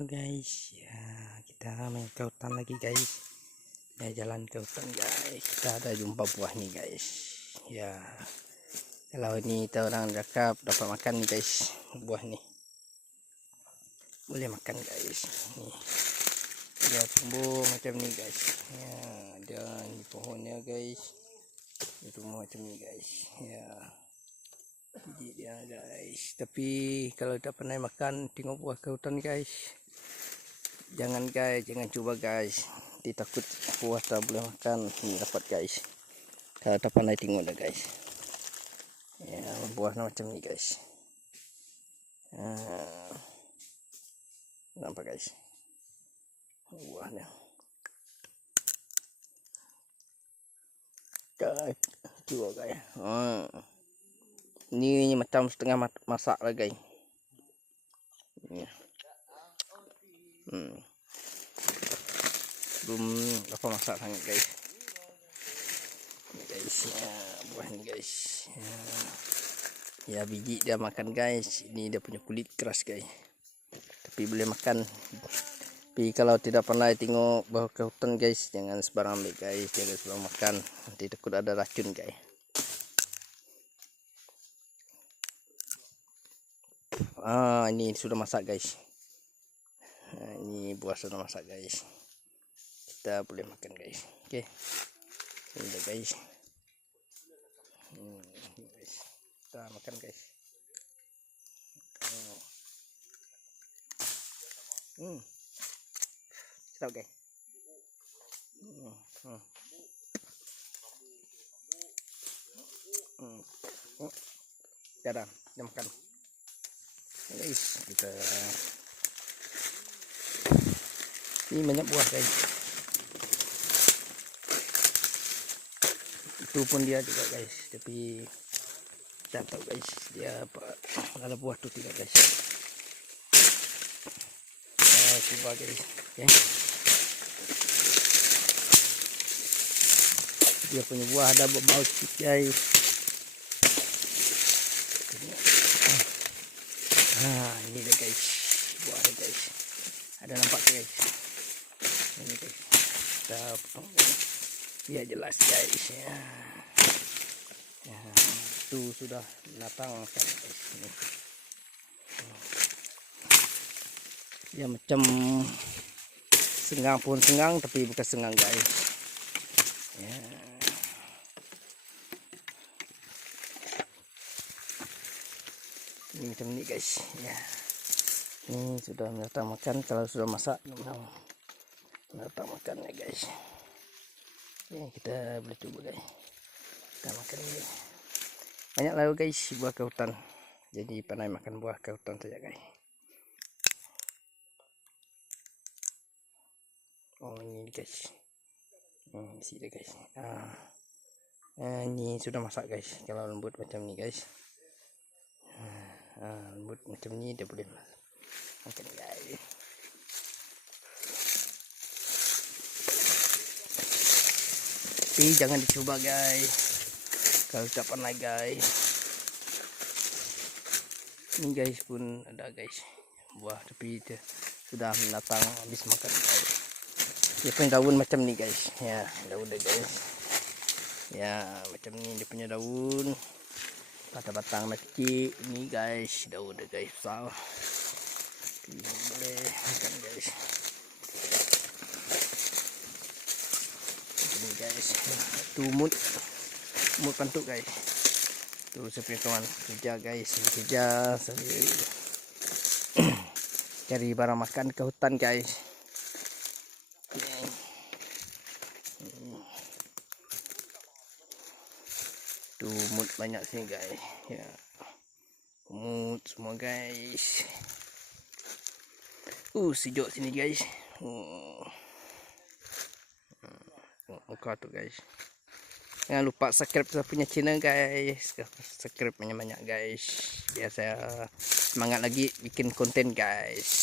Halo guys, ya kita main ke hutan lagi guys. Ya jalan ke hutan guys, kita ada jumpa buah nih guys. Ya kalau ini kita orang cakap dapat makan nih guys, buah nih boleh makan guys. Nih dia tumbuh macam ni guys. Ya ada di pohonnya guys, dia tumbuh macam ni guys. Ya biji dia guys, tapi kalau tak pernah makan tengok buah ke hutan guys, jangan guys, jangan coba guys, ditakut buah tak boleh makan. Ini dapat guys, kalau tak pernah tengok dah guys. Ya buah macam ni guys. Nampak guys buahnya guys, cuba guys. Ini macam setengah masak lah guys. Belum apa masak sangat guys. Ini guys ya, buah ni guys. Ya biji dia makan guys. Ini dia punya kulit keras guys, tapi boleh makan. Tapi kalau tidak pernah tengok buah ke hutan guys, jangan sembarang ambil guys, jangan sembarang makan, nanti takut ada racun guys. Ini sudah masak guys. Ini buah sudah masak guys, kita boleh makan guys. Oke, ini guys. Guys, kita makan guys. Sedap guys. Jarang dia makan guys. Kita ini banyak buah guys, itu pun dia juga guys, tapi tak tahu guys dia apa ada buah tu tidak guys. Coba guys. Okay. Dia punya buah ada bau sikit guys. Ini dia guys, buah guys, ada nampak guys. Ini guys, kita potong biar jelas guys ya. Itu sudah matang kan guys. Ini dia macam senggang, pohon senggang tapi bukan senggang guys ya. Ini macam ni guys ya. Ini sudah matang makan, kalau sudah masak memang matang makannya guys. Ya, kita boleh coba guys, kita makan ini. Banyak lah guys buah ke hutan, jadi pandai makan buah ke hutan saja guys. Ini guys, di sini guys. Ini sudah masak guys. Kalau lembut macam ni guys, lembut macam ni dia boleh makan guys. Tapi jangan dicoba guys kalau tak pernah guys. Ini guys pun ada guys buah, tapi dia sudah menatang habis makan guys. Dia punya daun macam ni guys ya, daun dia guys ya, macam ni dia punya daun, batang-batang kecil ini guys, daun dia guys besar. Boleh makan guys. Ini guys, tu mut pantuk guys. Tu saya punya kawan kerja guys, kerja sambil cari barang makan ke hutan guys. Tu mut banyak sini guys ya, mut semua guys. Sejuk sini guys. Muka tu guys. Jangan lupa subscribe saya punya channel guys, subscribe banyak-banyak guys, biar saya semangat lagi bikin konten guys.